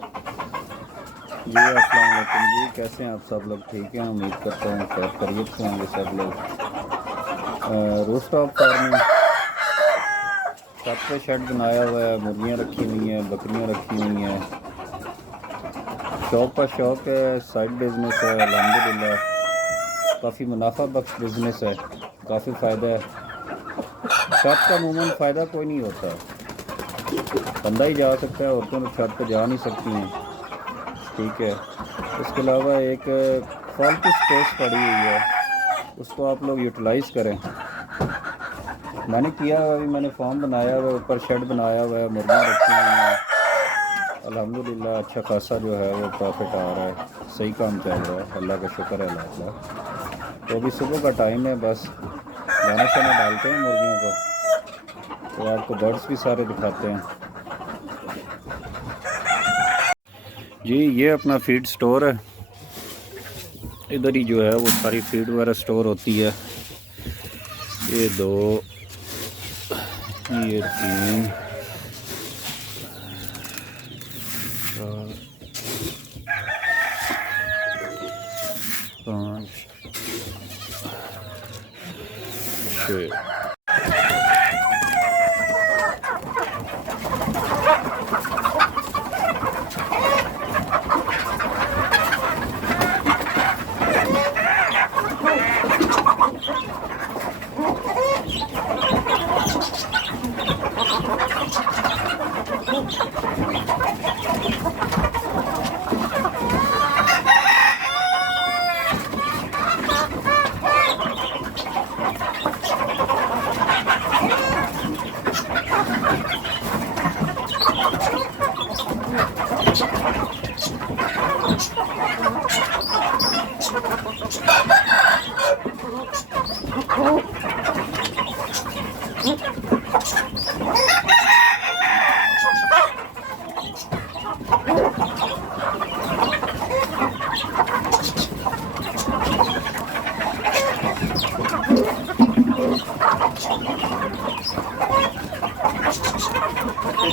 जी अस्सलाम वालेकुम जी, कैसे हैं आप सब लोग? ठीक हैं, उम्मीद करता हूँ खैर खैरियत से होंगे सब लोग। रूफटॉप फार्मिंग, छत पे शेड बनाया हुआ है, मुर्गियाँ रखी हुई हैं, बकरियाँ रखी हुई हैं। शौक का शौक है, साइड बिजनेस है, अल्हम्दुलिल्लाह काफ़ी मुनाफा बख्श बिजनेस है, काफ़ी फ़ायदा है। छत का अमूमन फ़ायदा कोई नहीं होता, बंदा ही जा सकता है, औरतें तो छत पे जा नहीं सकती हैं, ठीक है। इसके अलावा एक फालतू स्पेस पड़ी हुई है, उसको आप लोग यूटिलाइज़ करें। मैंने किया हुआ, अभी मैंने फार्म बनाया हुआ है, ऊपर शेड बनाया हुआ है, मुर्गियाँ रखी हुई हैं। अल्हम्दुलिल्लाह अच्छा खासा जो है वो प्रॉफिट आ रहा है, सही काम चल रहा है, अल्लाह का शुक्र है अल्लाह। तो अभी सुबह का टाइम है, बस दाना शाना डालते हैं मुर्गियों को, तो आपको बर्ड्स भी सारे दिखाते हैं। जी ये अपना फीड स्टोर है, इधर ही जो है वो सारी फीड वगैरह स्टोर होती है। ये 2, ये 3, 4, 5, 6।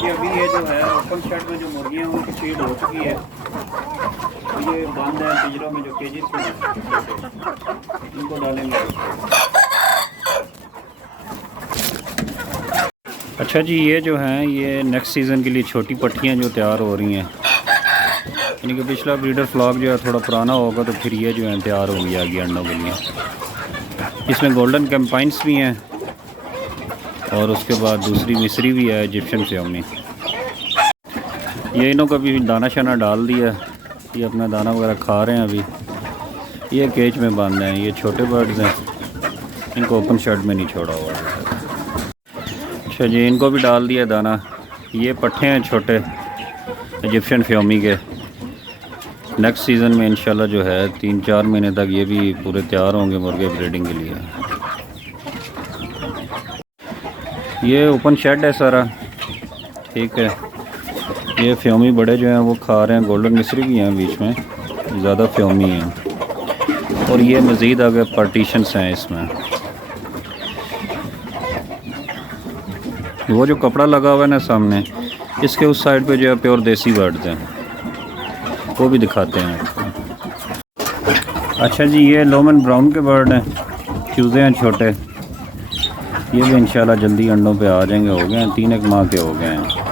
अभी ये जो है ओपन शेड में जो मुर्गियाँ हैं उनकी फीड हो चुकी है, तो ये बंद है पिंजरों में जो केजी थे इनको डालेंगे। अच्छा जी, ये जो हैं ये नेक्स्ट सीज़न के लिए छोटी पट्टियाँ जो तैयार हो रही हैं, यानी कि पिछला ब्रीडर फ्लॉक जो है थोड़ा पुराना होगा, तो फिर ये जो है तैयार हो गया आगे अंडों के लिए। इसमें गोल्डन कैम्पाइंस भी हैं और उसके बाद दूसरी मिस्री भी है, इजिप्शियन फ्योमी। ये इन्हों का भी दाना शाना डाल दिया, ये अपना दाना वगैरह खा रहे हैं। अभी ये केज में बंद हैं, ये छोटे बर्ड्स हैं, इनको ओपन शेड में नहीं छोड़ा हुआ। अच्छा जी, इनको भी डाल दिया दाना। ये पट्ठे हैं छोटे इजिप्शियन फ्योमी के, नेक्स्ट सीज़न में इंशाल्लाह जो है 3-4 महीने तक ये भी पूरे तैयार होंगे मुर्गे ब्रीडिंग के लिए। ये ओपन शेड है सारा, ठीक है। ये फ्योमी बड़े जो हैं वो खा रहे हैं, गोल्डन मिस्री भी हैं बीच में, ज़्यादा फ्योमी हैं। और ये मज़ीद आगे पार्टीशंस हैं इसमें। वो जो कपड़ा लगा हुआ है ना सामने, इसके उस साइड पे जो है प्योर देसी बर्ड्स हैं, वो भी दिखाते हैं आपको। अच्छा जी, ये लोमन ब्राउन के बर्ड हैं, चूज़े हैं छोटे, ये भी इंशाल्लाह जल्दी अंडों पे आ जाएंगे, हो गए हैं 3-1 माह के हो गए हैं।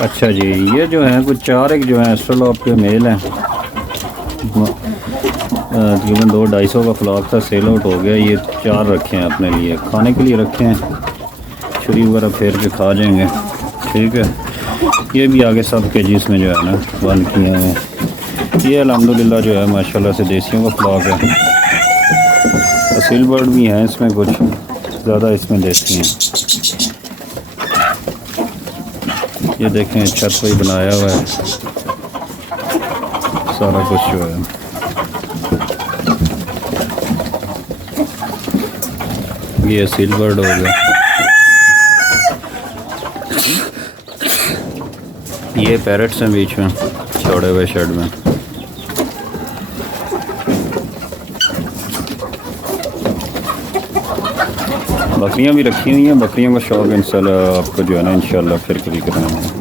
अच्छा जी, ये जो हैं कुछ 4 जो हैं एस्ट्रोलॉप के मेल हैं, तकरीबन 200-250 का फ्लॉक था, सेल आउट हो गया। ये 4 रखे हैं अपने लिए, खाने के लिए रखे हैं, छुरी वगैरह फेर के खा जाएंगे, ठीक है। ये भी आगे सब के जिसमें जो है ना बंद किए हैं। ये अल्हम्दुलिल्लाह जो है माशाल्लाह से देसियों का फ्लॉक है। असील बर्ड भी हैं इसमें, कुछ ज़्यादा इसमें देसी हैं। ये देखें छत पे ही बनाया हुआ है सारा कुछ जो है। ये असील बर्ड हो गया। ये पैरट्स हैं बीच में छोड़े हुए शेड में। बकरियां भी रखी हुई हैं, बकरियों का शौक इंशाल्लाह आपको जो है ना इंशाल्लाह फिर कभी कराएंगे।